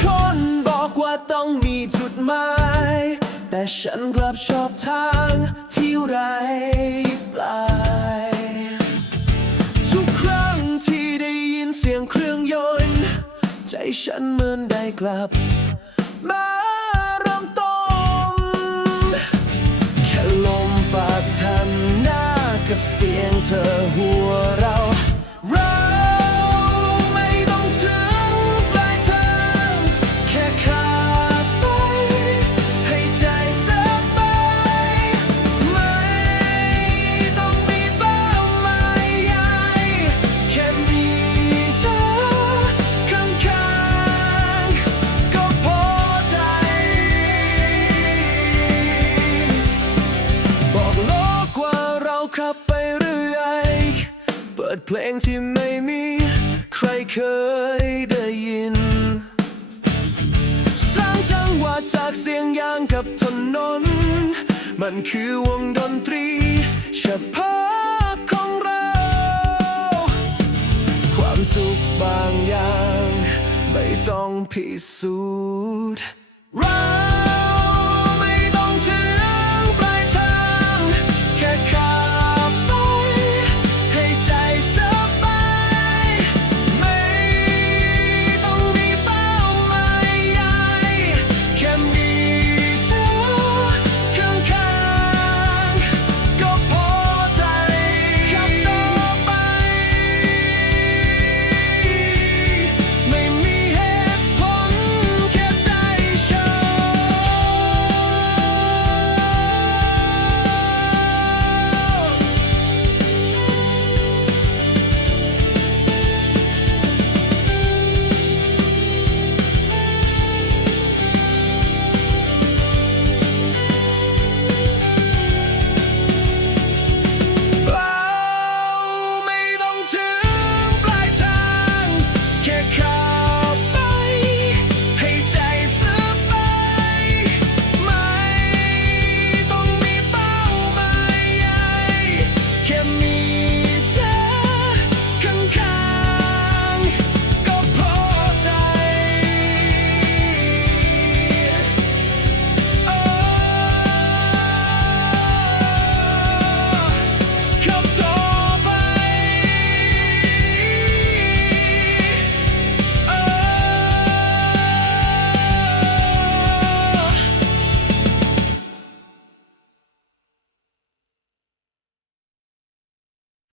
คนบอกว่าต้องมีจุดหมาย แต่ฉันกลับชอบทางที่ไรปลาย ทุกครั้งที่ได้ยินเสียงเครื่องยนต์ ใจฉันเหมือนได้กลับ มาเริ่มต้นแค่ลมปาดทันหน้ากับเสียงเธอหัวเรา ขับไปเรื่อย เปิดเพลงที่ไม่มี ใครเคยได้ยิน สร้างจังหวะจากเสียงยางกับถนน มันคือวงดนตรีเฉพาะของเรา ความสุขบางอย่าง ไม่ต้องพิสูจน์